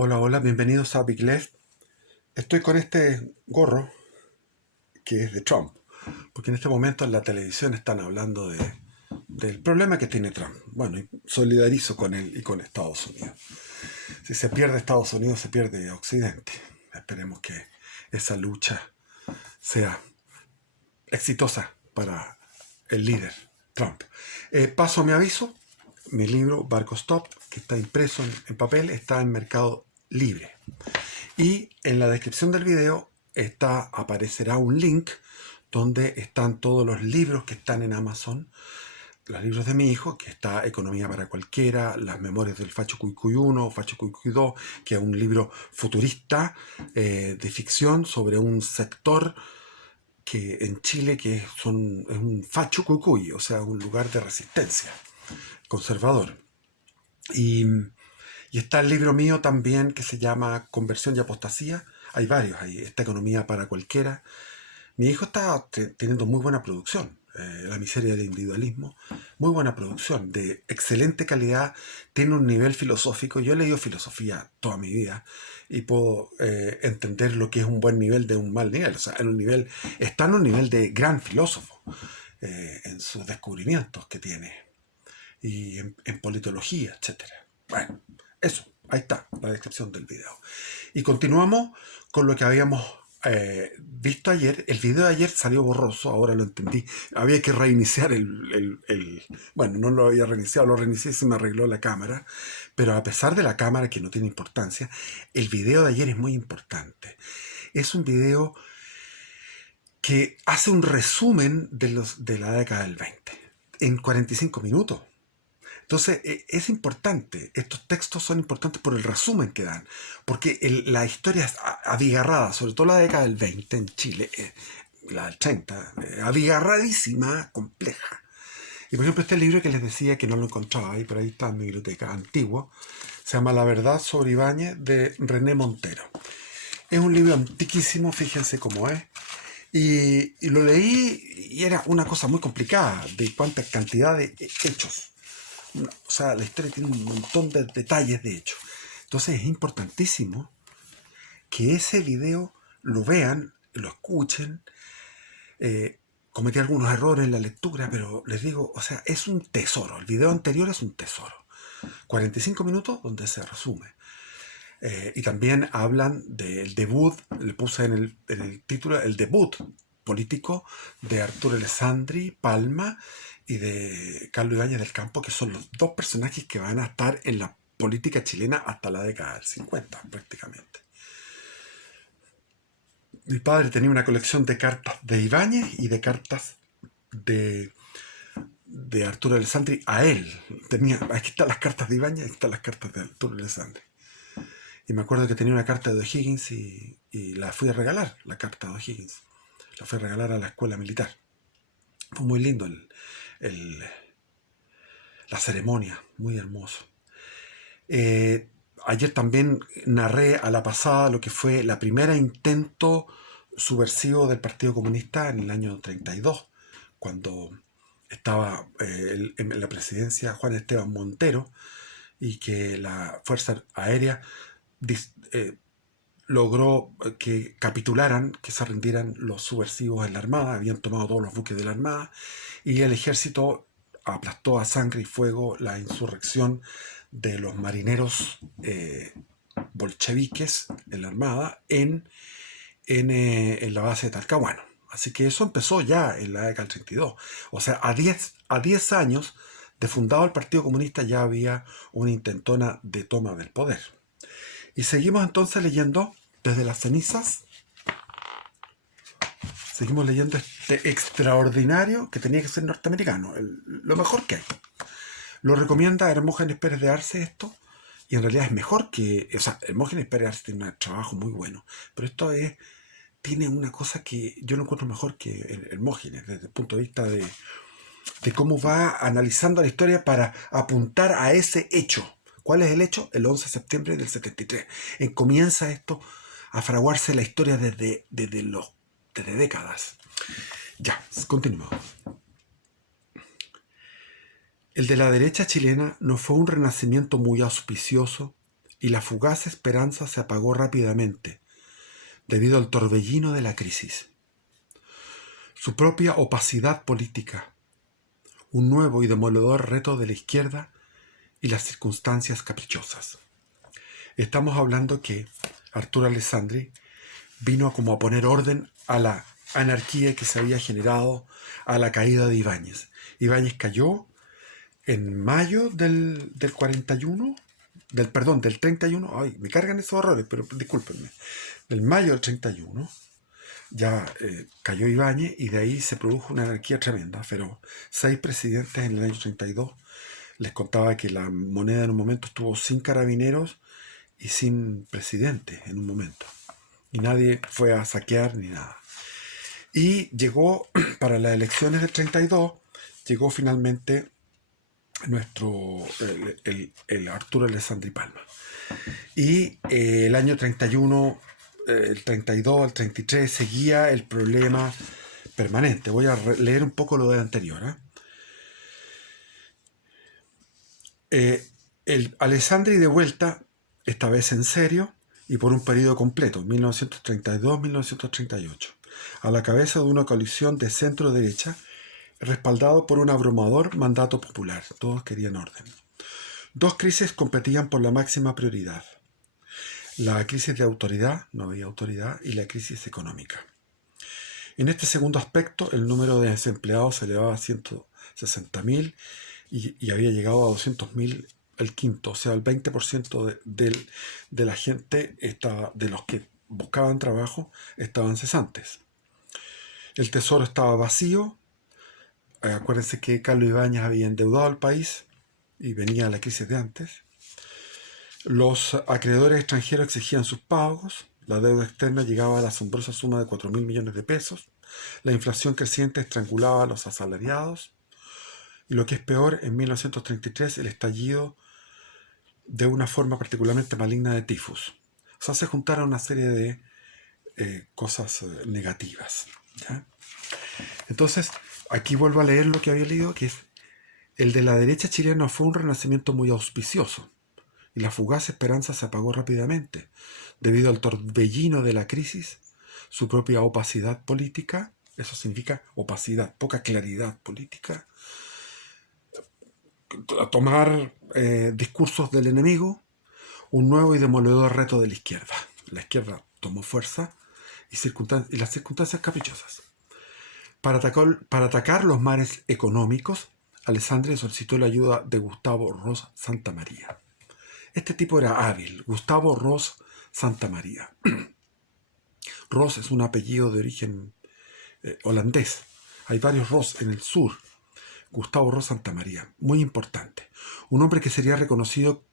Hola, hola, bienvenidos a Big Left. Estoy con este gorro que es de Trump, porque en este momento en la televisión están hablando del problema que tiene Trump. Bueno, y solidarizo con él y con Estados Unidos. Si se pierde Estados Unidos, se pierde Occidente. Esperemos que esa lucha sea exitosa para el líder Trump. Paso mi aviso. Mi libro Barco Stop, que está impreso en papel, está en Mercado Libre. Y en la descripción del video aparecerá un link donde están todos los libros que están en Amazon. Los libros de mi hijo, que está Economía para Cualquiera, Las Memorias del Facho Cuicuy 1, Facho Cuicuy 2, que es un libro futurista de ficción sobre un sector que en Chile es un Facho Cuicuy, o sea, un lugar de resistencia conservador. Y está el libro mío también que se llama Conversión y Apostasía. Hay varios ahí. Esta Economía para Cualquiera. Mi hijo está teniendo muy buena producción. La miseria del individualismo. Muy buena producción, de excelente calidad. Tiene un nivel filosófico. Yo he leído filosofía toda mi vida y puedo entender lo que es un buen nivel de un mal nivel. O sea, está en un nivel de gran filósofo en sus descubrimientos que tiene y en politología, etcétera. Bueno, eso, ahí está la descripción del video. Y continuamos con lo que habíamos visto ayer. El video de ayer salió borroso, ahora lo entendí. Había que reiniciar bueno, no lo había reiniciado, lo reinicié y se me arregló la cámara. Pero a pesar de la cámara, que no tiene importancia, el video de ayer es muy importante. Es un video que hace un resumen de la década del 20 en 45 minutos. Entonces, es importante, estos textos son importantes por el resumen que dan, porque la historia es abigarrada, sobre todo la década del 20 en Chile, la del 30, abigarradísima, compleja. Y por ejemplo, este libro que les decía que no lo encontraba ahí, pero ahí está en mi biblioteca, antiguo, se llama La verdad sobre Ibáñez, de René Montero. Es un libro antiquísimo, fíjense cómo es. Y lo leí y era una cosa muy complicada, de cuánta cantidad de hechos. O sea, la historia tiene un montón de detalles de hecho. Entonces es importantísimo que ese video lo vean, lo escuchen. Cometí algunos errores en la lectura, pero les digo, o sea, es un tesoro. El video anterior es un tesoro. 45 minutos donde se resume. Y también hablan del debut, le puse en el título, el debut político de Arturo Alessandri Palma y de Carlos Ibáñez del Campo, que son los dos personajes que van a estar en la política chilena hasta la década del 50, prácticamente. Mi padre tenía una colección de cartas de Ibáñez y de cartas de, de Arturo Alessandri a él. Aquí están las cartas de Ibáñez, aquí están las cartas de Arturo Alessandri. Y me acuerdo que tenía una carta de O'Higgins y la fui a regalar, la carta de O'Higgins. La fui a regalar a la escuela militar. Fue muy lindo el, la ceremonia, muy hermoso. Ayer también narré a la pasada lo que fue la primera intento subversivo del Partido Comunista en el año 32, cuando estaba en la presidencia Juan Esteban Montero y que la Fuerza Aérea logró que capitularan, que se rindieran los subversivos en la Armada. Habían tomado todos los buques de la Armada y el ejército aplastó a sangre y fuego la insurrección de los marineros bolcheviques en la Armada en la base de Talcahuano. Así que eso empezó ya en la década del 32. O sea, a 10 años de fundado el Partido Comunista ya había una intentona de toma del poder. Y seguimos entonces leyendo desde las cenizas. Seguimos leyendo este extraordinario que tenía que ser norteamericano, lo mejor que hay. Lo recomienda Hermógenes Pérez de Arce esto, y en realidad es mejor que... O sea, Hermógenes Pérez de Arce tiene un trabajo muy bueno, pero esto tiene una cosa que yo no encuentro mejor que Hermógenes, desde el punto de vista de cómo va analizando la historia para apuntar a ese hecho. ¿Cuál es el hecho? El 11 de septiembre del 73. Comienza esto a fraguarse la historia desde décadas. Ya, continuamos. El de la derecha chilena no fue un renacimiento muy auspicioso y la fugaz esperanza se apagó rápidamente debido al torbellino de la crisis. Su propia opacidad política, un nuevo y demoledor reto de la izquierda y las circunstancias caprichosas. Estamos hablando que Arturo Alessandri vino como a poner orden a la anarquía que se había generado a la caída de Ibáñez. Ibáñez cayó en mayo del 41, del 31, ay, me cargan esos horrores, pero discúlpenme, del mayo del 31, ya cayó Ibáñez y de ahí se produjo una anarquía tremenda, pero 6 presidentes en el año 32. Les contaba que la moneda en un momento estuvo sin carabineros y sin presidente en un momento. Y nadie fue a saquear ni nada. Y llegó, para las elecciones del 32, llegó finalmente el Arturo Alessandri Palma. Y el año 31, el 32, el 33, seguía el problema permanente. Voy a leer un poco lo de anterior. El Alessandri de vuelta, esta vez en serio, y por un periodo completo, 1932-1938, a la cabeza de una coalición de centro-derecha, respaldado por un abrumador mandato popular. Todos querían orden. 2 crisis competían por la máxima prioridad. La crisis de autoridad, no había autoridad, y la crisis económica. En este segundo aspecto, el número de desempleados se elevaba a 160.000 y había llegado a 200.000 el quinto, o sea, el 20% de la gente, de los que buscaban trabajo, estaban cesantes. El tesoro estaba vacío. Acuérdense que Carlos Ibáñez había endeudado al país y venía la crisis de antes. Los acreedores extranjeros exigían sus pagos. La deuda externa llegaba a la asombrosa suma de 4.000 millones de pesos. La inflación creciente estrangulaba a los asalariados. Y lo que es peor, en 1933, el estallido de una forma particularmente maligna de tifus. O sea, se juntaron una serie de cosas negativas, ¿ya? Entonces, aquí vuelvo a leer lo que había leído, que es: el de la derecha chilena fue un renacimiento muy auspicioso, y la fugaz esperanza se apagó rápidamente, debido al torbellino de la crisis, su propia opacidad política, eso significa opacidad, poca claridad política, a tomar discursos del enemigo, un nuevo y demoledor reto de la izquierda. La izquierda tomó fuerza y las circunstancias caprichosas. Para atacar los males económicos, Alessandri solicitó la ayuda de Gustavo Ros Santamaría. Este tipo era hábil, Gustavo Ros Santamaría. Ros es un apellido de origen holandés. Hay varios Ros en el sur. Gustavo Ros Santamaría, muy importante. Un hombre que sería reconocido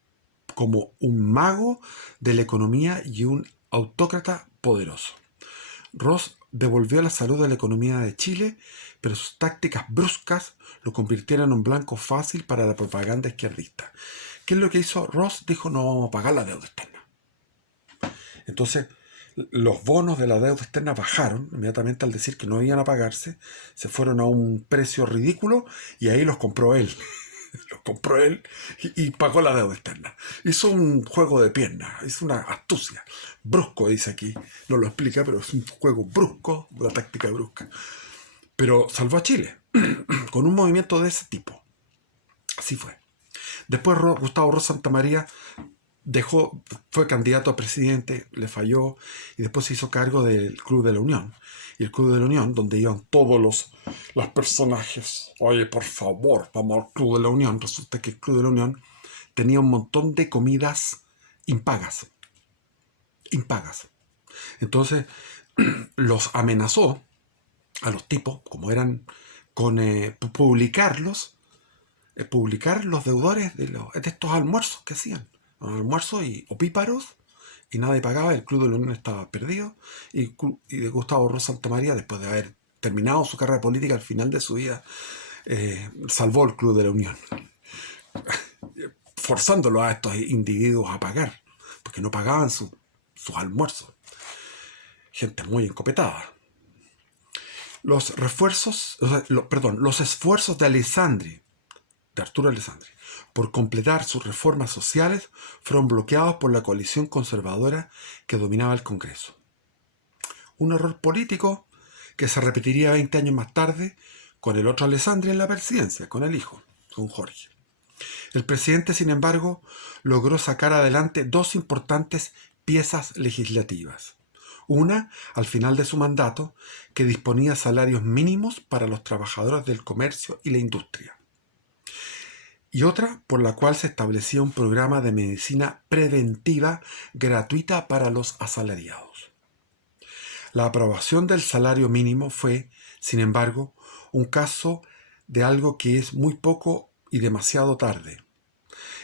como un mago de la economía y un autócrata poderoso. Ros devolvió la salud de la economía de Chile, pero sus tácticas bruscas lo convirtieron en un blanco fácil para la propaganda izquierdista. ¿Qué es lo que hizo Ros? Dijo: no vamos a pagar la deuda externa. Entonces, los bonos de la deuda externa bajaron inmediatamente al decir que no iban a pagarse, se fueron a un precio ridículo y ahí los compró él. Los compró él y pagó la deuda externa. Hizo un juego de piernas, hizo una astucia. Brusco, dice aquí. No lo explica, pero es un juego brusco, una táctica brusca. Pero salvó a Chile con un movimiento de ese tipo. Así fue. Después Gustavo Ros Santamaría fue candidato a presidente, le falló, y después se hizo cargo del Club de la Unión. Y el Club de la Unión, donde iban todos los personajes. Oye, por favor, vamos al Club de la Unión. Resulta que el Club de la Unión tenía un montón de comidas impagas. Entonces los amenazó a los tipos, como eran, con publicar los deudores de estos almuerzos que hacían. Almuerzos y opíparos, y nadie pagaba. El Club de la Unión estaba perdido, y de Gustavo Ros Santamaría, después de haber terminado su carrera política al final de su vida, salvó el Club de la Unión, forzándolo a estos individuos a pagar, porque no pagaban sus almuerzos. Gente muy encopetada. Los esfuerzos de Alessandri de Arturo Alessandri, por completar sus reformas sociales, fueron bloqueados por la coalición conservadora que dominaba el Congreso. Un error político que se repetiría 20 años más tarde con el otro Alessandri en la presidencia, con el hijo, don Jorge. El presidente, sin embargo, logró sacar adelante dos importantes piezas legislativas. Una, al final de su mandato, que disponía salarios mínimos para los trabajadores del comercio y la industria. Y otra, por la cual se establecía un programa de medicina preventiva gratuita para los asalariados. La aprobación del salario mínimo fue, sin embargo, un caso de algo que es muy poco y demasiado tarde.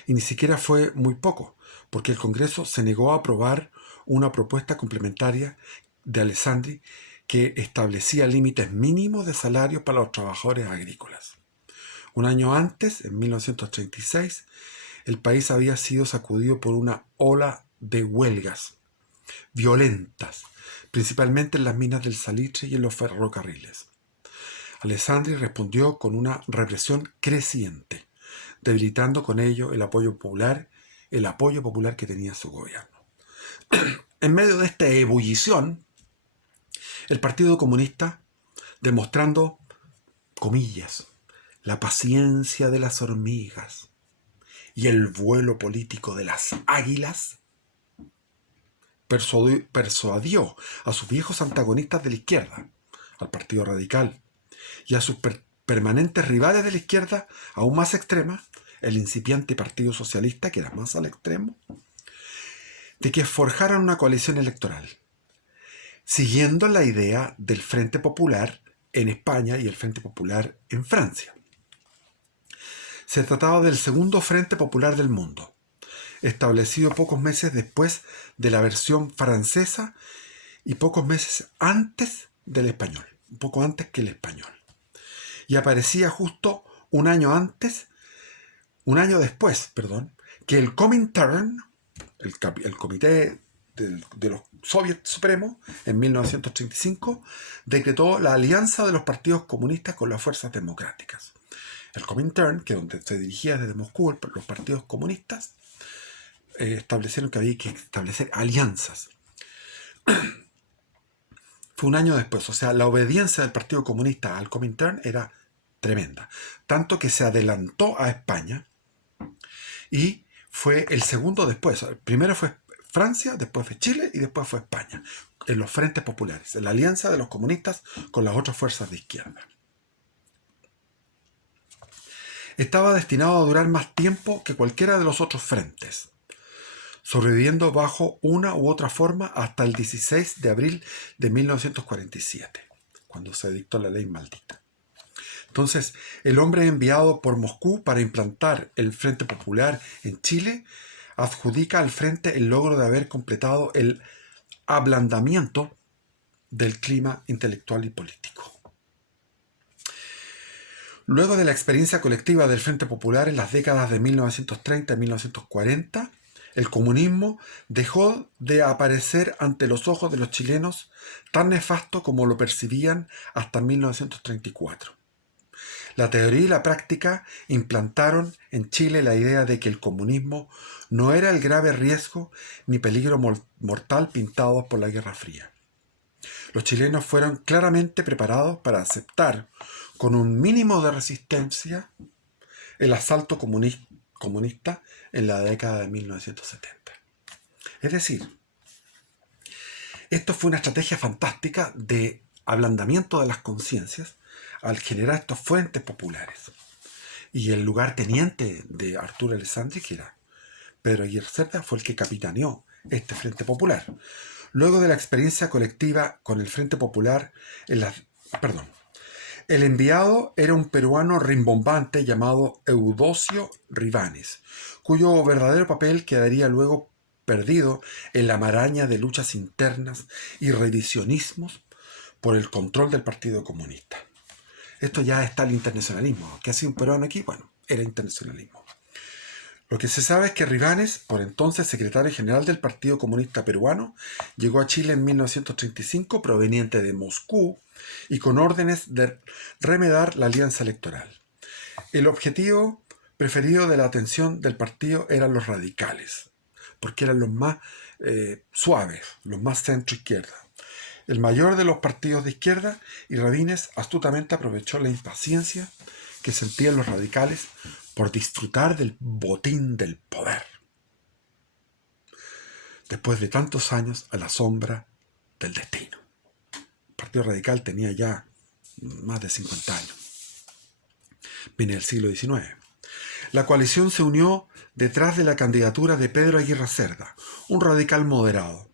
Y ni siquiera fue muy poco, porque el Congreso se negó a aprobar una propuesta complementaria de Alessandri que establecía límites mínimos de salario para los trabajadores agrícolas. Un año antes, en 1936, el país había sido sacudido por una ola de huelgas violentas, principalmente en las minas del salitre y en los ferrocarriles. Alessandri respondió con una represión creciente, debilitando con ello el apoyo popular que tenía su gobierno. En medio de esta ebullición, el Partido Comunista, demostrando, comillas, la paciencia de las hormigas y el vuelo político de las águilas, persuadió a sus viejos antagonistas de la izquierda, al Partido Radical, y a sus permanentes rivales de la izquierda aún más extrema, el incipiente Partido Socialista, que era más al extremo, de que forjaran una coalición electoral, siguiendo la idea del Frente Popular en España y el Frente Popular en Francia. Se trataba del segundo Frente Popular del mundo, establecido pocos meses después de la versión francesa y pocos meses antes del español, un poco antes que el español. Y aparecía justo un año después, que el Comintern, el Comité de los Soviets Supremos, en 1935, decretó la alianza de los partidos comunistas con las fuerzas democráticas. El Comintern, que donde se dirigía desde Moscú los partidos comunistas, establecieron que había que establecer alianzas. Fue un año después, o sea, la obediencia del Partido Comunista al Comintern era tremenda, tanto que se adelantó a España y fue el segundo después. Primero fue Francia, después fue Chile y después fue España, en los frentes populares, en la alianza de los comunistas con las otras fuerzas de izquierda. Estaba destinado a durar más tiempo que cualquiera de los otros frentes, sobreviviendo bajo una u otra forma hasta el 16 de abril de 1947, cuando se dictó la ley maldita. Entonces, el hombre enviado por Moscú para implantar el Frente Popular en Chile adjudica al frente el logro de haber completado el ablandamiento del clima intelectual y político. Luego de la experiencia colectiva del Frente Popular en las décadas de 1930 y 1940, el comunismo dejó de aparecer ante los ojos de los chilenos tan nefasto como lo percibían hasta 1934. La teoría y la práctica implantaron en Chile la idea de que el comunismo no era el grave riesgo ni peligro mortal pintados por la Guerra Fría. Los chilenos fueron claramente preparados para aceptar con un mínimo de resistencia el asalto comunista en la década de 1970. Es decir, esto fue una estrategia fantástica de ablandamiento de las conciencias al generar estos frentes populares. Y el lugarteniente de Arturo Alessandri, que era Pedro Aguirre Cerda, fue el que capitaneó este Frente Popular. Luego de la experiencia colectiva con el Frente Popular el enviado era un peruano rimbombante llamado Eudosio Rivanes, cuyo verdadero papel quedaría luego perdido en la maraña de luchas internas y revisionismos por el control del Partido Comunista. Esto ya está el internacionalismo. ¿Qué hacía un peruano aquí? Bueno, era internacionalismo. Lo que se sabe es que Rivanes, por entonces secretario general del Partido Comunista Peruano, llegó a Chile en 1935 proveniente de Moscú y con órdenes de remedar la alianza electoral. El objetivo preferido de la atención del partido eran los radicales, porque eran los más suaves, los más centro-izquierda. El mayor de los partidos de izquierda, y Rabines astutamente aprovechó la impaciencia que sentían los radicales por disfrutar del botín del poder, después de tantos años a la sombra del destino. El Partido Radical tenía ya más de 50 años. Viene del siglo XIX. La coalición se unió detrás de la candidatura de Pedro Aguirre Cerda, un radical moderado.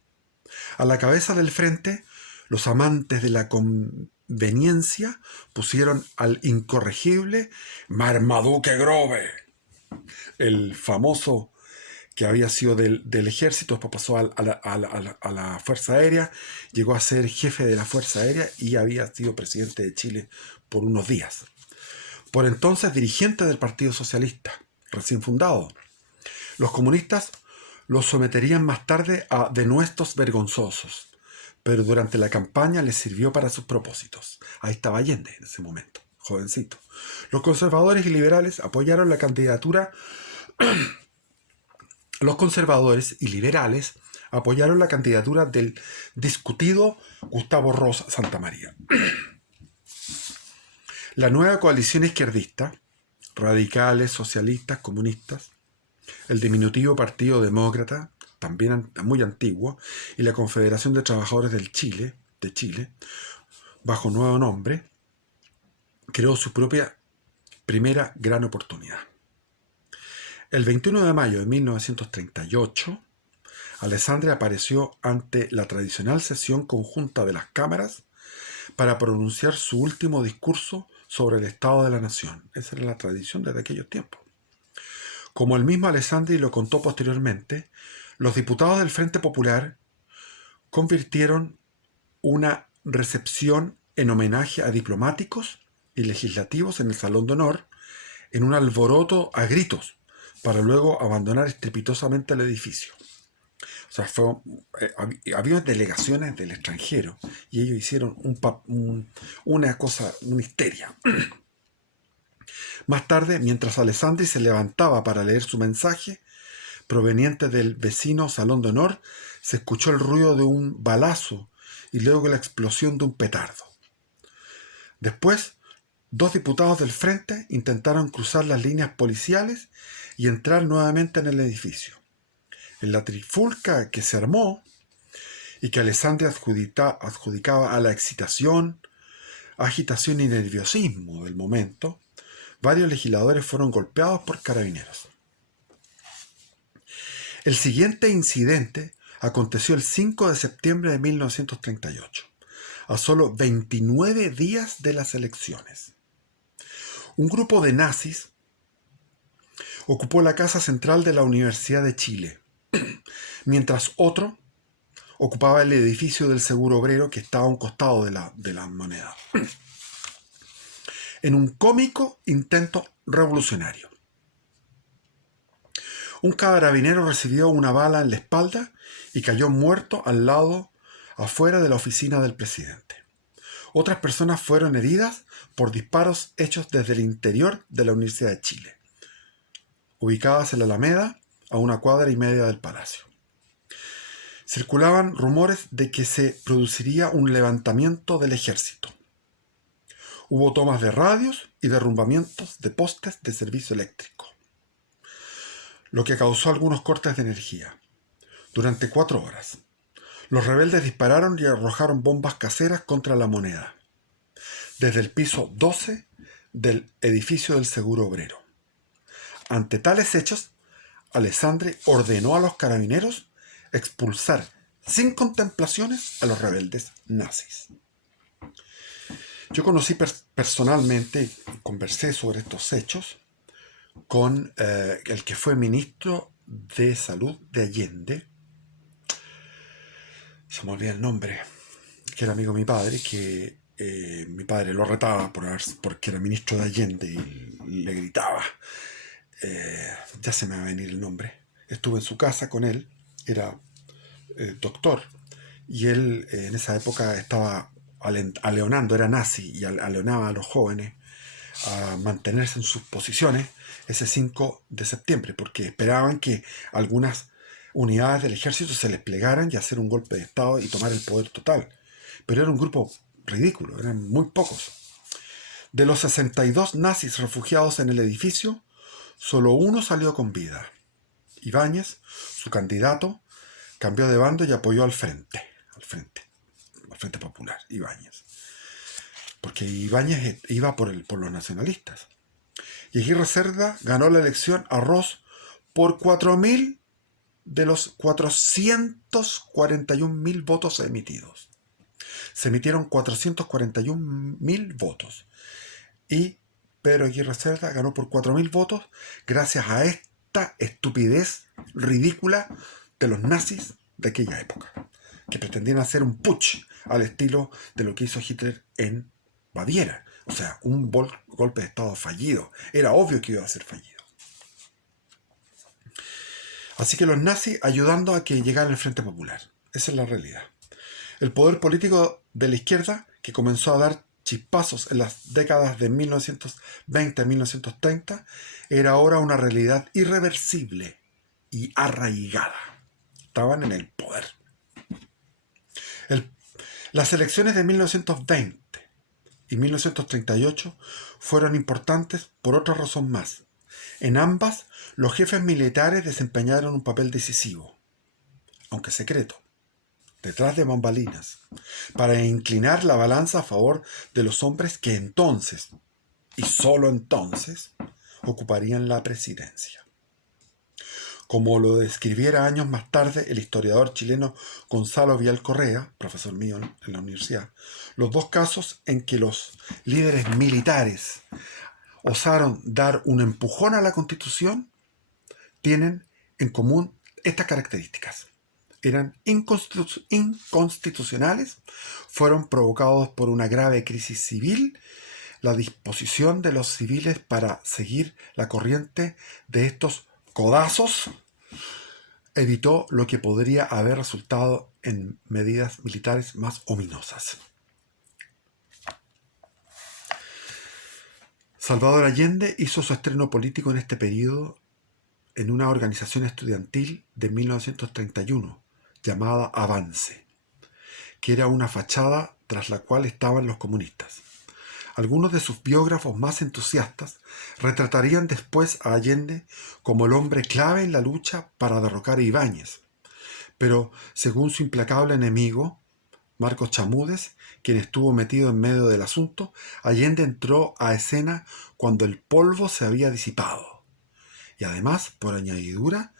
A la cabeza del frente, los amantes de la conveniencia pusieron al incorregible Marmaduke Grove, el famoso que había sido del ejército, después pasó a la Fuerza Aérea, llegó a ser jefe de la Fuerza Aérea y había sido presidente de Chile por unos días. Por entonces dirigente del Partido Socialista, recién fundado. Los comunistas los someterían más tarde a denuestos vergonzosos, pero durante la campaña les sirvió para sus propósitos. Ahí estaba Allende en ese momento, jovencito. Los conservadores y liberales apoyaron la candidatura. Los conservadores y liberales apoyaron la candidatura del discutido Gustavo Ross Santamaría. La nueva coalición izquierdista, radicales, socialistas, comunistas, el diminutivo Partido Demócrata, también muy antiguo, y la Confederación de Trabajadores de Chile, bajo nuevo nombre, creó su propia primera gran oportunidad. El 21 de mayo de 1938, Alessandri apareció ante la tradicional sesión conjunta de las cámaras para pronunciar su último discurso sobre el estado de la nación. Esa era la tradición desde aquellos tiempos. Como el mismo Alessandri lo contó posteriormente, los diputados del Frente Popular convirtieron una recepción en homenaje a diplomáticos y legislativos en el Salón de Honor en un alboroto a gritos, para luego abandonar estrepitosamente el edificio. O sea, había delegaciones del extranjero y ellos hicieron una histeria. Más tarde, mientras Alessandri se levantaba para leer su mensaje, proveniente del vecino Salón de Honor, se escuchó el ruido de un balazo y luego la explosión de un petardo. Después, 2 diputados del Frente intentaron cruzar las líneas policiales y entrar nuevamente en el edificio. En la trifulca que se armó y que Alessandri adjudicaba a la excitación, agitación y nerviosismo del momento, varios legisladores fueron golpeados por carabineros. El siguiente incidente aconteció el 5 de septiembre de 1938, a solo 29 días de las elecciones. Un grupo de nazis ocupó la casa central de la Universidad de Chile, mientras otro ocupaba el edificio del Seguro Obrero que estaba a un costado de la Moneda, en un cómico intento revolucionario. Un carabinero recibió una bala en la espalda y cayó muerto afuera de la oficina del presidente. Otras personas fueron heridas por disparos hechos desde el interior de la Universidad de Chile, ubicadas en la Alameda, a 1,5 cuadras del palacio. Circulaban rumores de que se produciría un levantamiento del ejército. Hubo tomas de radios y derrumbamientos de postes de servicio eléctrico, lo que causó algunos cortes de energía. Durante 4 horas, los rebeldes dispararon y arrojaron bombas caseras contra la Moneda, desde el piso 12 del edificio del Seguro Obrero. Ante tales hechos, Alessandri ordenó a los carabineros expulsar sin contemplaciones a los rebeldes nazis. Yo conocí personalmente y conversé sobre estos hechos con el que fue ministro de Salud de Allende. Se me olvida el nombre, que era amigo de mi padre, que mi padre lo retaba porque era ministro de Allende y le gritaba. Ya se me va a venir el nombre. Estuve en su casa con él, era doctor, y él en esa época estaba aleonando, era nazi y aleonaba a los jóvenes a mantenerse en sus posiciones ese 5 de septiembre, porque esperaban que algunas unidades del ejército se les plegaran y hacer un golpe de Estado y tomar el poder total. Pero era un grupo ridículo, eran muy pocos. De los 62 nazis refugiados en el edificio, solo uno salió con vida. Ibáñez, su candidato, cambió de bando y apoyó al Frente Popular, Ibáñez. Porque Ibáñez iba por los nacionalistas. Y Aguirre Cerda ganó la elección a Ross por 4.000 de los 441.000 votos emitidos. Se emitieron 441.000 votos. Y Pedro Aguirre Cerda ganó por 4.000 votos gracias a esta estupidez ridícula de los nazis de aquella época, que pretendían hacer un putsch al estilo de lo que hizo Hitler en Baviera. O sea, un golpe de Estado fallido. Era obvio que iba a ser fallido. Así que los nazis ayudando a que llegara el Frente Popular. Esa es la realidad. El poder político de la izquierda, que comenzó a dar chispazos en las décadas de 1920 a 1930, era ahora una realidad irreversible y arraigada. Estaban en el poder. Las elecciones de 1920 y 1938 fueron importantes por otra razón más. En ambas, los jefes militares desempeñaron un papel decisivo, aunque secreto, detrás de bambalinas, para inclinar la balanza a favor de los hombres que entonces, y solo entonces, ocuparían la presidencia. Como lo describiera años más tarde el historiador chileno Gonzalo Vial Correa, profesor mío en la universidad, los dos casos en que los líderes militares osaron dar un empujón a la Constitución tienen en común estas características. Eran inconstitucionales, fueron provocados por una grave crisis civil, la disposición de los civiles para seguir la corriente de estos codazos evitó lo que podría haber resultado en medidas militares más ominosas. Salvador Allende hizo su estreno político en este periodo en una organización estudiantil de 1931 llamada Avance, que era una fachada tras la cual estaban los comunistas. Algunos de sus biógrafos más entusiastas retratarían después a Allende como el hombre clave en la lucha para derrocar a Ibáñez. Pero, según su implacable enemigo, Marcos Chamudes, quien estuvo metido en medio del asunto, Allende entró a escena cuando el polvo se había disipado. Y además, por añadidura,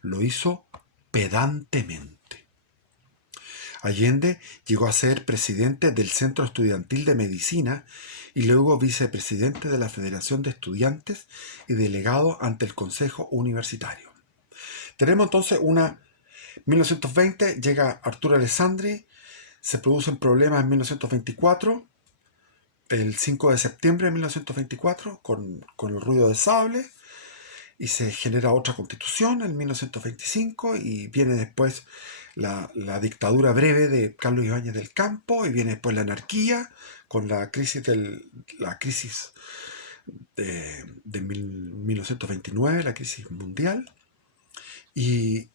lo hizo pedantemente. Allende llegó a ser presidente del Centro Estudiantil de Medicina y luego vicepresidente de la Federación de Estudiantes y delegado ante el Consejo Universitario. Tenemos entonces 1920, llega Arturo Alessandri, se producen problemas en 1924, el 5 de septiembre de 1924, con el ruido de sable, y se genera otra constitución en 1925 y viene después la dictadura breve de Carlos Ibáñez del Campo y viene después la anarquía con la crisis de 1929, la crisis mundial, y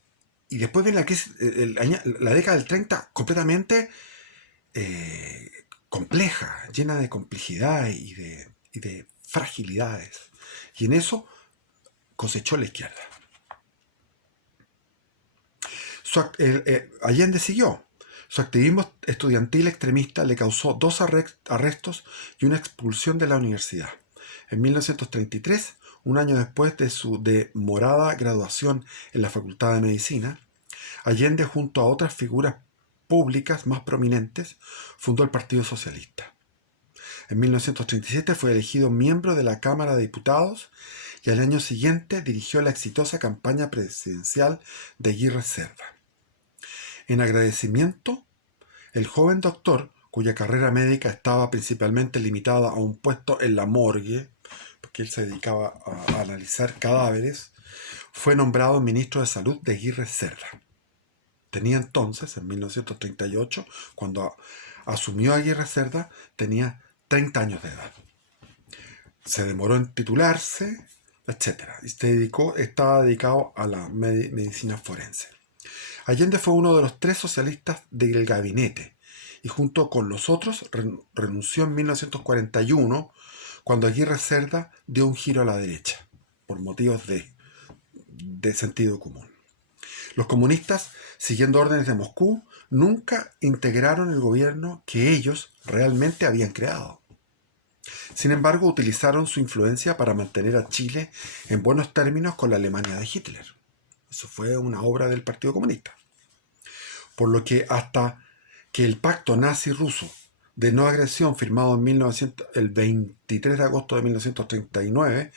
después viene la crisis, la década del 30 completamente compleja, llena de complejidad y de fragilidades, y en eso cosechó la izquierda. Allende siguió. Su activismo estudiantil extremista le causó 2 arrestos y una expulsión de la universidad. En 1933, un año después de su demorada graduación en la Facultad de Medicina, Allende, junto a otras figuras públicas más prominentes, fundó el Partido Socialista. En 1937 fue elegido miembro de la Cámara de Diputados y al año siguiente dirigió la exitosa campaña presidencial de Aguirre Cerda. En agradecimiento, el joven doctor, cuya carrera médica estaba principalmente limitada a un puesto en la morgue, porque él se dedicaba a analizar cadáveres, fue nombrado ministro de Salud de Aguirre Cerda. Tenía entonces, en 1938, cuando asumió Aguirre Cerda, tenía 30 años de edad. se demoró en titularse, etc. Y estaba dedicado a la medicina forense. Allende fue uno de los 3 socialistas del gabinete y junto con los otros renunció en 1941 cuando Aguirre Cerda dio un giro a la derecha por motivos de sentido común. Los comunistas, siguiendo órdenes de Moscú, nunca integraron el gobierno que ellos realmente habían creado. Sin embargo, utilizaron su influencia para mantener a Chile en buenos términos con la Alemania de Hitler. Eso fue una obra del Partido Comunista. Por lo que hasta que el pacto nazi-ruso de no agresión firmado el 23 de agosto de 1939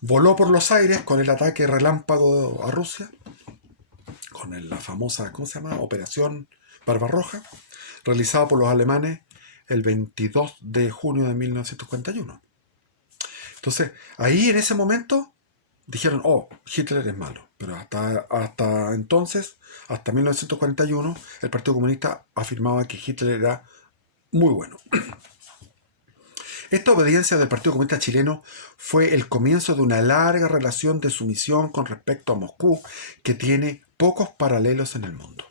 voló por los aires con el ataque relámpago a Rusia, con la famosa, ¿cómo se llama? Operación Barbarroja, realizada por los alemanes el 22 de junio de 1941. Entonces, ahí en ese momento dijeron, oh, Hitler es malo. Pero hasta entonces, hasta 1941, el Partido Comunista afirmaba que Hitler era muy bueno. Esta obediencia del Partido Comunista chileno fue el comienzo de una larga relación de sumisión con respecto a Moscú que tiene pocos paralelos en el mundo.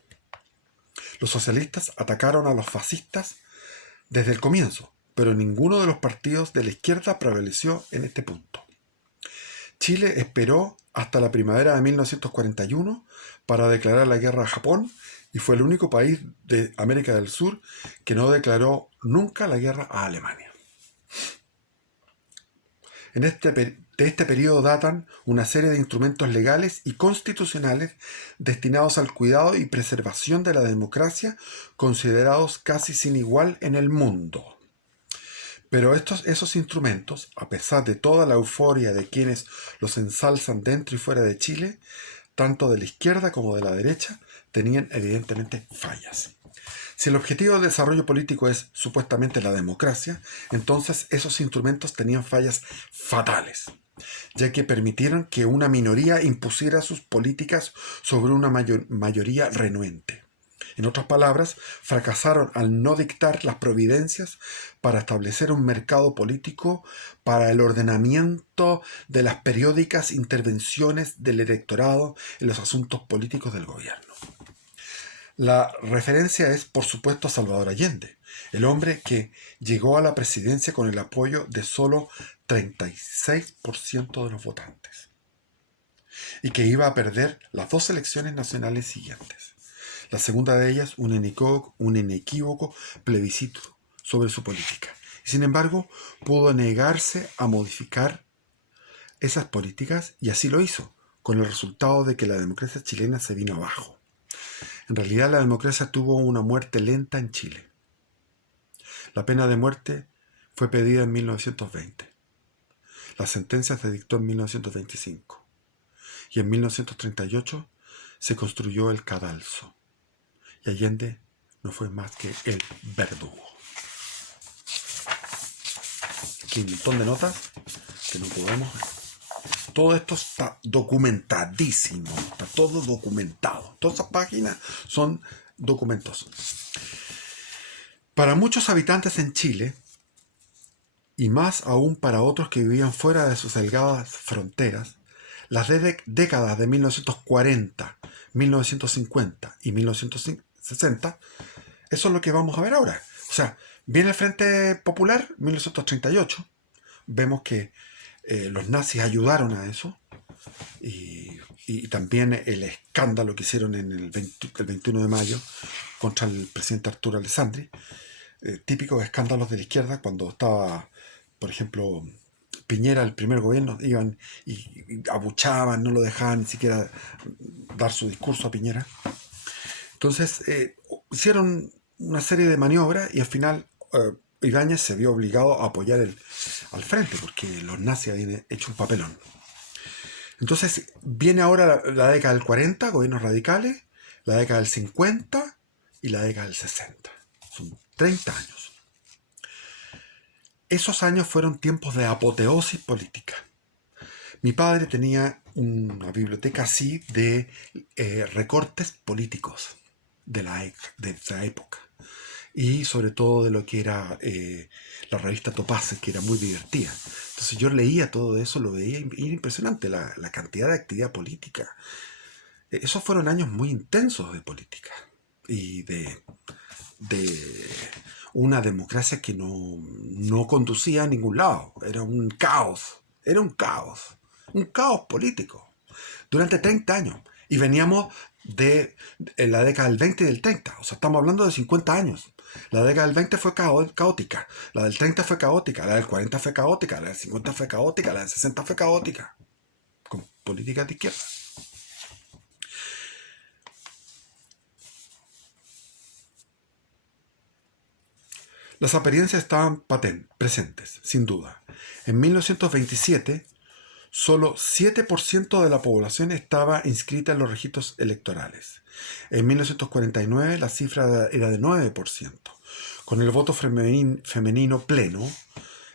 Los socialistas atacaron a los fascistas desde el comienzo, pero ninguno de los partidos de la izquierda prevaleció en este punto. Chile esperó hasta la primavera de 1941 para declarar la guerra a Japón y fue el único país de América del Sur que no declaró nunca la guerra a Alemania. De este periodo datan una serie de instrumentos legales y constitucionales destinados al cuidado y preservación de la democracia, considerados casi sin igual en el mundo. Pero esos instrumentos, a pesar de toda la euforia de quienes los ensalzan dentro y fuera de Chile, tanto de la izquierda como de la derecha, tenían evidentemente fallas. Si el objetivo del desarrollo político es supuestamente la democracia, entonces esos instrumentos tenían fallas fatales, ya que permitieron que una minoría impusiera sus políticas sobre una mayoría renuente. En otras palabras, fracasaron al no dictar las providencias para establecer un mercado político para el ordenamiento de las periódicas intervenciones del electorado en los asuntos políticos del gobierno. La referencia es, por supuesto, a Salvador Allende, el hombre que llegó a la presidencia con el apoyo de solo 36% de los votantes y que iba a perder las 2 elecciones nacionales siguientes. La segunda de ellas, un inequívoco plebiscito sobre su política. Y sin embargo, pudo negarse a modificar esas políticas y así lo hizo, con el resultado de que la democracia chilena se vino abajo. En realidad la democracia tuvo una muerte lenta en Chile. La pena de muerte fue pedida en 1920. La sentencia se dictó en 1925. Y en 1938 se construyó el cadalso. Y Allende no fue más que el verdugo. Aquí un montón de notas que no podemos ver. Todo esto está documentadísimo, está todo documentado. Todas esas páginas son documentos. Para muchos habitantes en Chile, y más aún para otros que vivían fuera de sus delgadas fronteras, las décadas de 1940, 1950 y 1960, eso es lo que vamos a ver ahora. O sea, viene el Frente Popular, 1938, vemos que los nazis ayudaron a eso y también el escándalo que hicieron en el 21 de mayo contra el presidente Arturo Alessandri, típicos escándalos de la izquierda cuando estaba, por ejemplo, Piñera, el primer gobierno, iban y abuchaban, no lo dejaban ni siquiera dar su discurso a Piñera. Entonces hicieron una serie de maniobras y al final Ibáñez se vio obligado a apoyar al frente porque los nazis habían hecho un papelón. Entonces viene ahora la década del 40, gobiernos radicales, la década del 50 y la década del 60. Son 30 años. Esos años fueron tiempos de apoteosis política. Mi padre tenía una biblioteca así de recortes políticos de esa época. y sobre todo de lo que era la revista Topaz, que era muy divertida. Entonces yo leía todo eso, lo veía y era impresionante la cantidad de actividad política. Esos fueron años muy intensos de política y de una democracia que no conducía a ningún lado. Era un caos político durante 30 años. Y veníamos en la década del 20 y del 30. O sea, estamos hablando de 50 años. La década del 20 fue caótica, la del 30 fue caótica, la del 40 fue caótica, la del 50 fue caótica, la del 60 fue caótica, con políticas de izquierda. Las apariencias estaban presentes, sin duda. En 1927, solo 7% de la población estaba inscrita en los registros electorales. En 1949 la cifra era de 9%. Con el voto femenino pleno,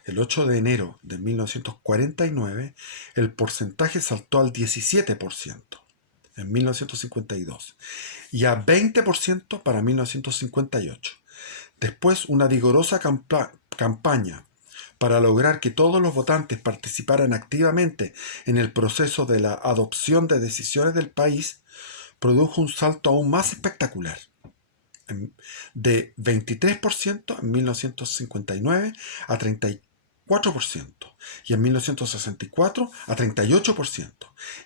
el 8 de enero de 1949, el porcentaje saltó al 17% en 1952 y a 20% para 1958. Después, una vigorosa campaña para lograr que todos los votantes participaran activamente en el proceso de la adopción de decisiones del país produjo un salto aún más espectacular, de 23% en 1959 a 34%, y en 1964 a 38%,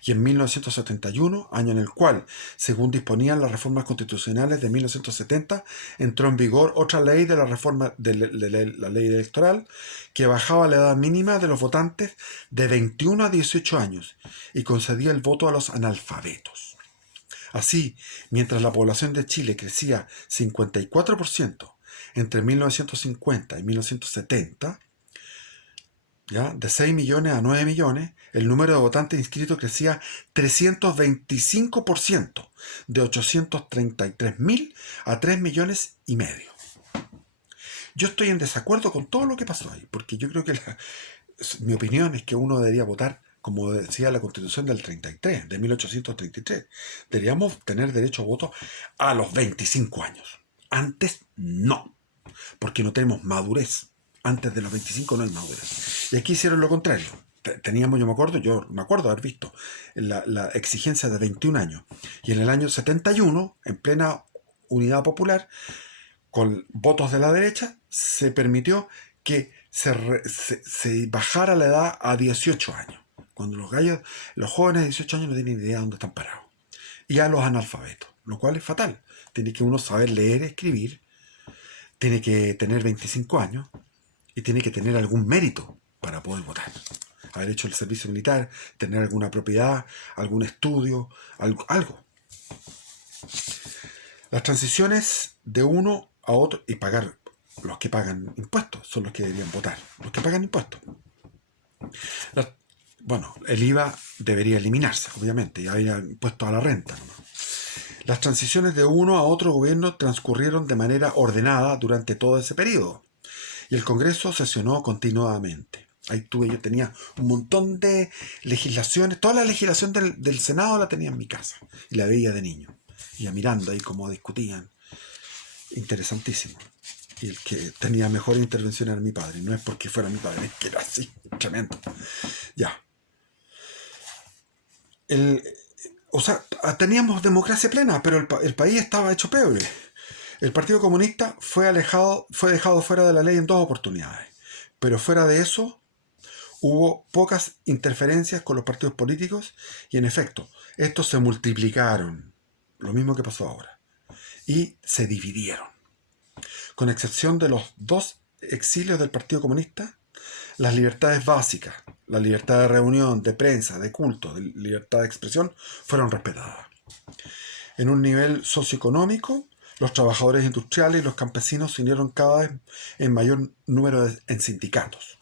y en 1971, año en el cual, según disponían las reformas constitucionales de 1970, entró en vigor otra ley de la reforma de la ley electoral que bajaba la edad mínima de los votantes de 21 a 18 años y concedía el voto a los analfabetos. Así, mientras la población de Chile crecía 54% entre 1950 y 1970, ¿ya? De 6 millones a 9 millones, el número de votantes inscritos crecía 325%, de 833.000 a 3 millones y medio. Yo estoy en desacuerdo con todo lo que pasó ahí, porque yo creo que mi opinión es que uno debería votar como decía la Constitución del 33, de 1833. Deberíamos tener derecho a voto a los 25 años. Antes no, porque no tenemos madurez. Antes de los 25 no hay madurez. Y aquí hicieron lo contrario. Teníamos, yo me acuerdo haber visto la exigencia de 21 años. Y en el año 71, en plena unidad popular, con votos de la derecha, se permitió que se bajara la edad a 18 años. Cuando los jóvenes de 18 años no tienen idea de dónde están parados. Y a los analfabetos, lo cual es fatal. Tiene que uno saber leer, escribir, tiene que tener 25 años y tiene que tener algún mérito para poder votar. Haber hecho el servicio militar, tener alguna propiedad, algún estudio, algo. Las transiciones de uno a otro y pagar, los que pagan impuestos son los que deberían votar, los que pagan impuestos. El IVA debería eliminarse, obviamente, y había impuestos a la renta, ¿no? Las transiciones de uno a otro gobierno transcurrieron de manera ordenada durante todo ese periodo y el Congreso sesionó continuamente. Yo tenía un montón de legislaciones, toda la legislación del Senado la tenía en mi casa y la veía de niño. Iba mirando ahí cómo discutían. Interesantísimo. Y el que tenía mejor intervención era mi padre. No es porque fuera mi padre, es que era así, tremendo. Ya. Teníamos democracia plena, pero el país estaba hecho pebre. El Partido Comunista fue dejado fuera de la ley en 2 oportunidades. Pero fuera de eso, hubo pocas interferencias con los partidos políticos y, en efecto, estos se multiplicaron. Lo mismo que pasó ahora. Y se dividieron. Con excepción de los 2 exilios del Partido Comunista, las libertades básicas, la libertad de reunión, de prensa, de culto, de libertad de expresión, fueron respetadas. En un nivel socioeconómico, los trabajadores industriales y los campesinos se unieron cada vez en mayor número en sindicatos.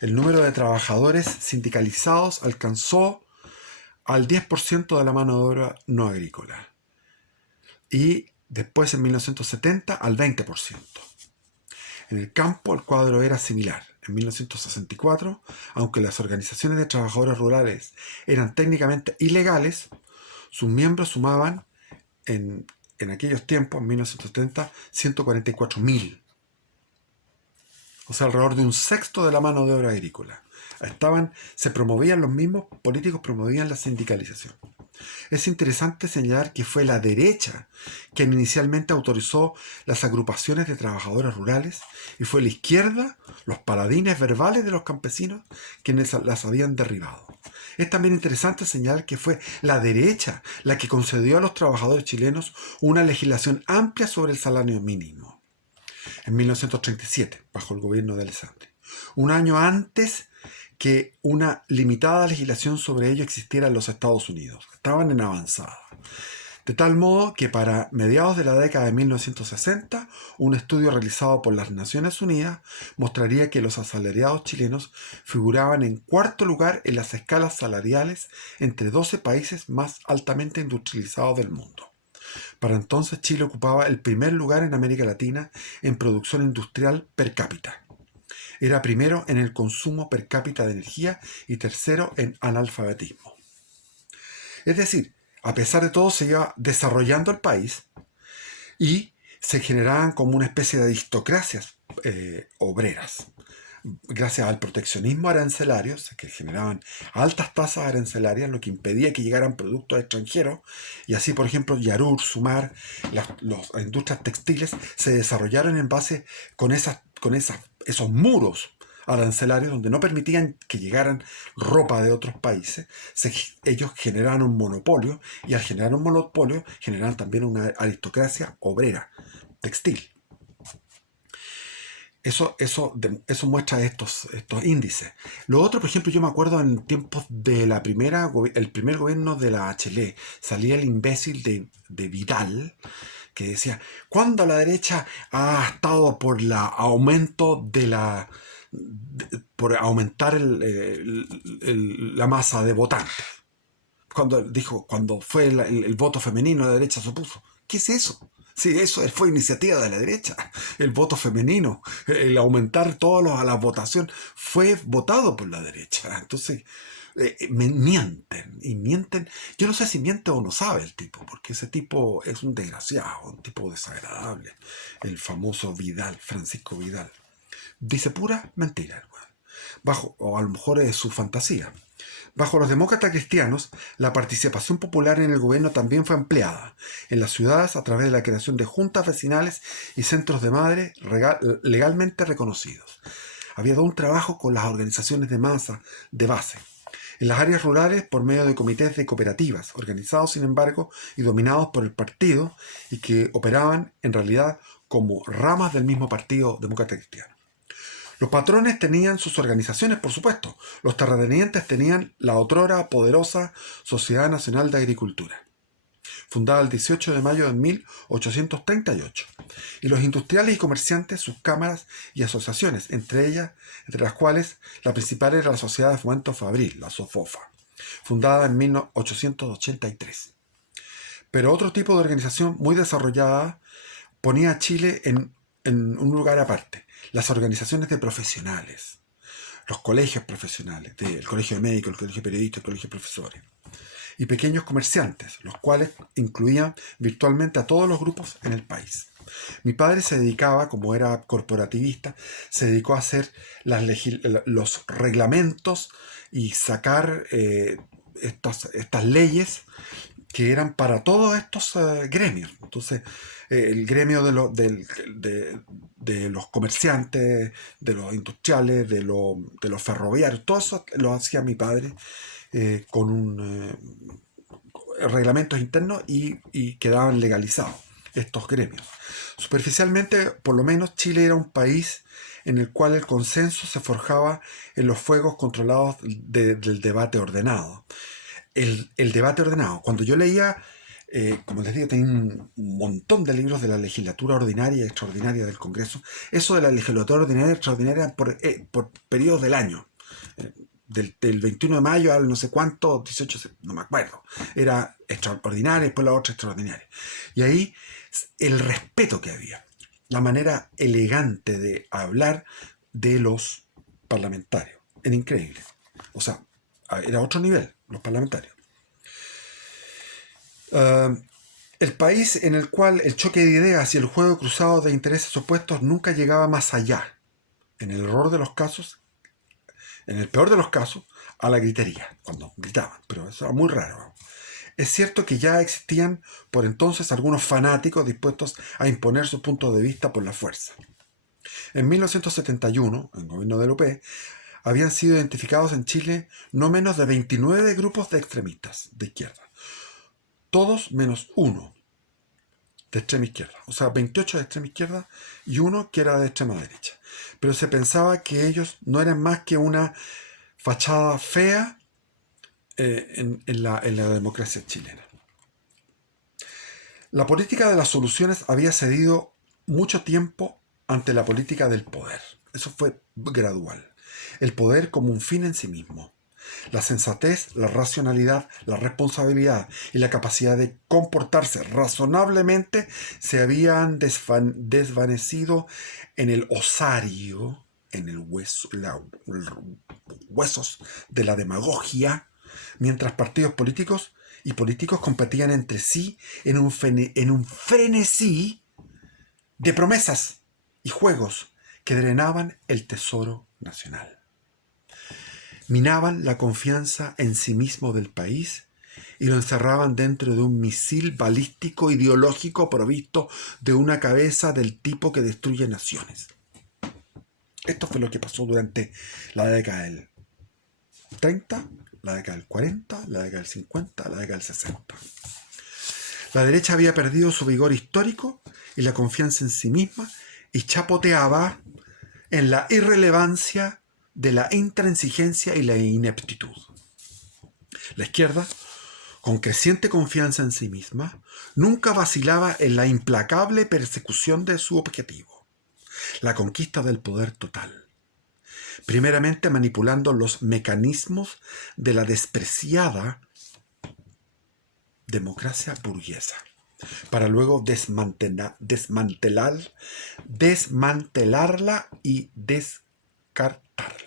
El número de trabajadores sindicalizados alcanzó al 10% de la mano de obra no agrícola. Y después, en 1970, al 20%. En el campo, el cuadro era similar. En 1964, aunque las organizaciones de trabajadores rurales eran técnicamente ilegales, sus miembros sumaban en en aquellos tiempos, en 1970, 144.000. O sea, alrededor de un sexto de la mano de obra agrícola. Se promovían, los mismos políticos promovían la sindicalización. Es interesante señalar que fue la derecha quien inicialmente autorizó las agrupaciones de trabajadores rurales y fue la izquierda, los paladines verbales de los campesinos, quienes las habían derribado. Es también interesante señalar que fue la derecha la que concedió a los trabajadores chilenos una legislación amplia sobre el salario mínimo en 1937, bajo el gobierno de Alessandri. Un año antes que una limitada legislación sobre ello existiera en los Estados Unidos. Estaban en avanzada. De tal modo que para mediados de la década de 1960, un estudio realizado por las Naciones Unidas mostraría que los asalariados chilenos figuraban en cuarto lugar en las escalas salariales entre 12 países más altamente industrializados del mundo. Para entonces Chile ocupaba el primer lugar en América Latina en producción industrial per cápita. Era primero en el consumo per cápita de energía y tercero en analfabetismo. Es decir, a pesar de todo se iba desarrollando el país y se generaban como una especie de aristocracias obreras. Gracias al proteccionismo arancelario, que generaban altas tasas arancelarias, lo que impedía que llegaran productos extranjeros, y así, por ejemplo, Yarur, Sumar, las industrias textiles se desarrollaron en base con esos muros arancelarios donde no permitían que llegaran ropa de otros países. Ellos generaron un monopolio, y al generar un monopolio generaron también una aristocracia obrera textil. Eso muestra estos índices. Lo otro, por ejemplo, yo me acuerdo en tiempos de el primer gobierno de la Bachelet, salía el imbécil de Vidal, que decía, ¿cuándo la derecha ha estado por por aumentar la masa de votantes? Cuando fue el voto femenino, la derecha se opuso. ¿Qué es eso? Sí, eso fue iniciativa de la derecha. El voto femenino, el aumentar a la votación, fue votado por la derecha. Entonces, mienten y mienten. Yo no sé si miente o no sabe el tipo, porque ese tipo es un desgraciado, un tipo desagradable. El famoso Vidal, Francisco Vidal. Dice pura mentira, o a lo mejor es su fantasía. Bajo los demócratas cristianos, la participación popular en el gobierno también fue ampliada en las ciudades a través de la creación de juntas vecinales y centros de madre legalmente reconocidos. Había dado un trabajo con las organizaciones de masa de base. En las áreas rurales, por medio de comités de cooperativas, organizados sin embargo y dominados por el partido y que operaban en realidad como ramas del mismo partido demócrata cristiano. Los patrones tenían sus organizaciones, por supuesto. Los terratenientes tenían la otrora poderosa Sociedad Nacional de Agricultura, fundada el 18 de mayo de 1838. Y los industriales y comerciantes sus cámaras y asociaciones, entre las cuales la principal era la Sociedad de Fomento Fabril, la SOFOFA, fundada en 1883. Pero otro tipo de organización muy desarrollada ponía a Chile en un lugar aparte. Las organizaciones de profesionales, los colegios profesionales, el colegio de médicos, el colegio de periodistas, el colegio de profesores, y pequeños comerciantes, los cuales incluían virtualmente a todos los grupos en el país. Mi padre se dedicaba, como era corporativista, se dedicó a hacer los reglamentos y sacar estas leyes que eran para todos estos gremios. Entonces, el gremio de los comerciantes, de los industriales, de los ferroviarios, todo eso lo hacía mi padre con reglamentos internos y quedaban legalizados estos gremios. Superficialmente, por lo menos, Chile era un país en el cual el consenso se forjaba en los fuegos controlados del debate ordenado. El debate ordenado. Cuando yo leía, como les digo, tenía un montón de libros de la legislatura ordinaria y extraordinaria del Congreso. Eso de la legislatura ordinaria y extraordinaria por periodos del año. Del 21 de mayo al no sé cuánto, 18, no me acuerdo. Era extraordinaria y después la otra extraordinaria. Y ahí el respeto que había, la manera elegante de hablar de los parlamentarios. Era increíble. O sea, era otro nivel, los parlamentarios. El país en el cual el choque de ideas y el juego cruzado de intereses opuestos nunca llegaba más allá, en el error de los casos, en el peor de los casos, a la gritería, cuando gritaban, pero eso era muy raro. Es cierto que ya existían por entonces algunos fanáticos dispuestos a imponer su punto de vista por la fuerza. En 1971, en el gobierno de López, habían sido identificados en Chile no menos de 29 grupos de extremistas de izquierda, todos menos uno de extrema izquierda, o sea, 28 de extrema izquierda y uno que era de extrema derecha. Pero se pensaba que ellos no eran más que una fachada fea en la democracia chilena. La política de las soluciones había cedido mucho tiempo ante la política del poder. Eso fue gradual. El poder como un fin en sí mismo. La sensatez, la racionalidad, la responsabilidad y la capacidad de comportarse razonablemente se habían desvanecido en el osario, en el hueso, huesos de la demagogia, mientras partidos políticos y políticos competían entre sí en un frenesí de promesas y juegos que drenaban el tesoro nacional. Minaban la confianza en sí mismo del país y lo encerraban dentro de un misil balístico ideológico provisto de una cabeza del tipo que destruye naciones. Esto fue lo que pasó durante la década del 30, la década del 40, la década del 50, la década del 60. La derecha había perdido su vigor histórico y la confianza en sí misma y chapoteaba en la irrelevancia de la intransigencia y la ineptitud. La izquierda, con creciente confianza en sí misma, nunca vacilaba en la implacable persecución de su objetivo, la conquista del poder total, primeramente manipulando los mecanismos de la despreciada democracia burguesa, para luego desmantelarla y descartarla.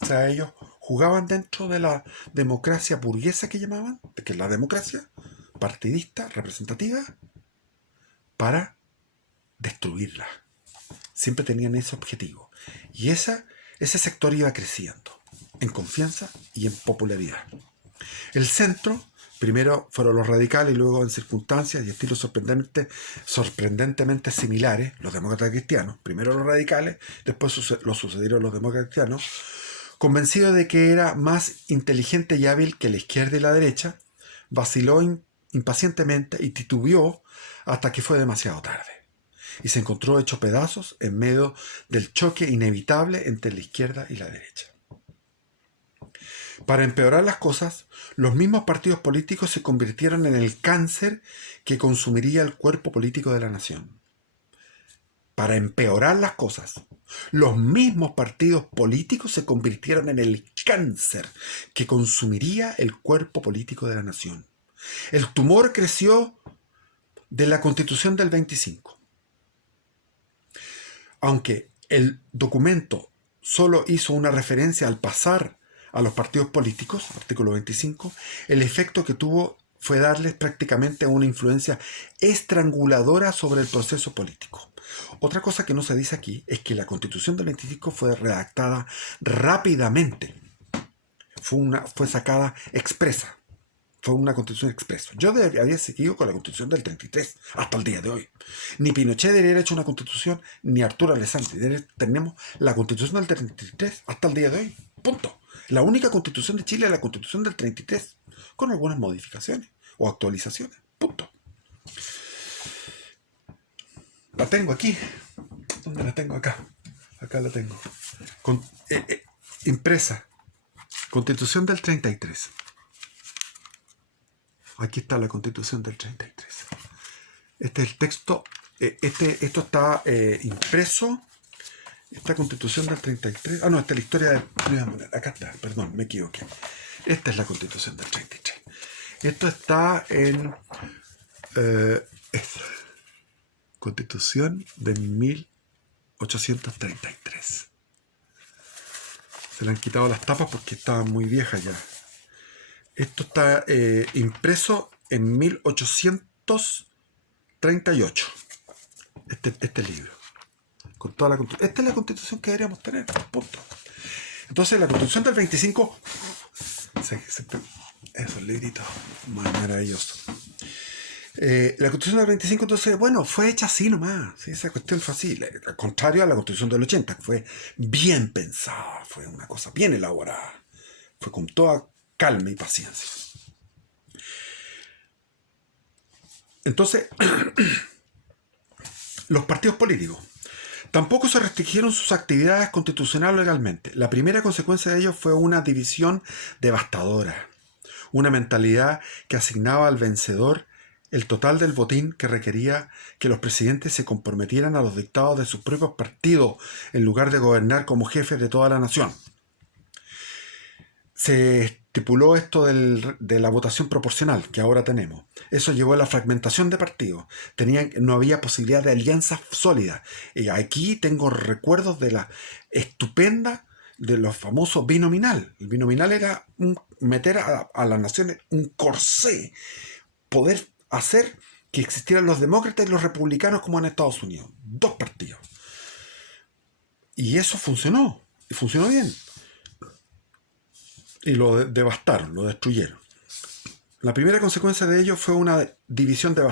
O sea, ellos jugaban dentro de la democracia burguesa que llamaban, que es la democracia partidista, representativa, para destruirla. Siempre tenían ese objetivo. Y ese sector iba creciendo en confianza y en popularidad. El centro, primero fueron los radicales y luego en circunstancias y estilos sorprendentemente similares, los demócratas cristianos, primero los radicales, después lo sucedieron los demócratas cristianos, convencido de que era más inteligente y hábil que la izquierda y la derecha, vaciló impacientemente y titubeó hasta que fue demasiado tarde. Y se encontró hecho pedazos en medio del choque inevitable entre la izquierda y la derecha. Para empeorar las cosas, los mismos partidos políticos se convirtieron en el cáncer que consumiría el cuerpo político de la nación. Para empeorar las cosas, los mismos partidos políticos se convirtieron en el cáncer que consumiría el cuerpo político de la nación. El tumor creció de la Constitución del 25. Aunque el documento solo hizo una referencia al pasar a los partidos políticos, artículo 25, el efecto que tuvo fue darles prácticamente una influencia estranguladora sobre el proceso político. Otra cosa que no se dice aquí es que la Constitución del 25 fue redactada rápidamente. Fue sacada expresa. Fue una constitución expresa. Yo había seguido con la constitución del 33 hasta el día de hoy. Ni Pinochet debería haber hecho una constitución, ni Arturo Alessandri. Tenemos la constitución del 33 hasta el día de hoy. Punto. La única constitución de Chile es la constitución del 33, con algunas modificaciones o actualizaciones. Punto. La tengo aquí. ¿Dónde la tengo? Acá. Acá la tengo. Impresa. Constitución del 33. Aquí está la Constitución del 33. Este es el texto. Esto está impreso. Esta Constitución del 33. Ah, no, esta es la historia de... Acá está, perdón, me equivoqué. Esta es la Constitución del 33. Esto está en... Constitución de 1833. Se le han quitado las tapas porque estaban muy viejas ya. Esto está impreso en 1833. 1938. Este libro. Con toda la Constitución. Esta es la Constitución que deberíamos tener. Punto. Entonces, la Constitución del 25... esos libritos maravillosos. La Constitución del 25, entonces, bueno, fue hecha así nomás. ¿Sí? Esa cuestión fue así. Al contrario a la Constitución del 80, que fue bien pensada, fue una cosa bien elaborada. Fue con toda calma y paciencia. Entonces, los partidos políticos tampoco se restringieron sus actividades constitucionales legalmente. La primera consecuencia de ello fue una división devastadora, una mentalidad que asignaba al vencedor el total del botín que requería que los presidentes se comprometieran a los dictados de sus propios partidos en lugar de gobernar como jefes de toda la nación. Se estipuló esto de la votación proporcional que ahora tenemos. Eso llevó a la fragmentación de partidos. No había posibilidad de alianzas sólidas. Y aquí tengo recuerdos de la estupenda, de los famosos binominal. El binominal era meter a las naciones un corsé, poder hacer que existieran los demócratas y los republicanos como en Estados Unidos. 2 partidos. Y eso funcionó. Y funcionó bien. Y lo devastaron, lo destruyeron. La primera consecuencia de ello fue una división devastadora.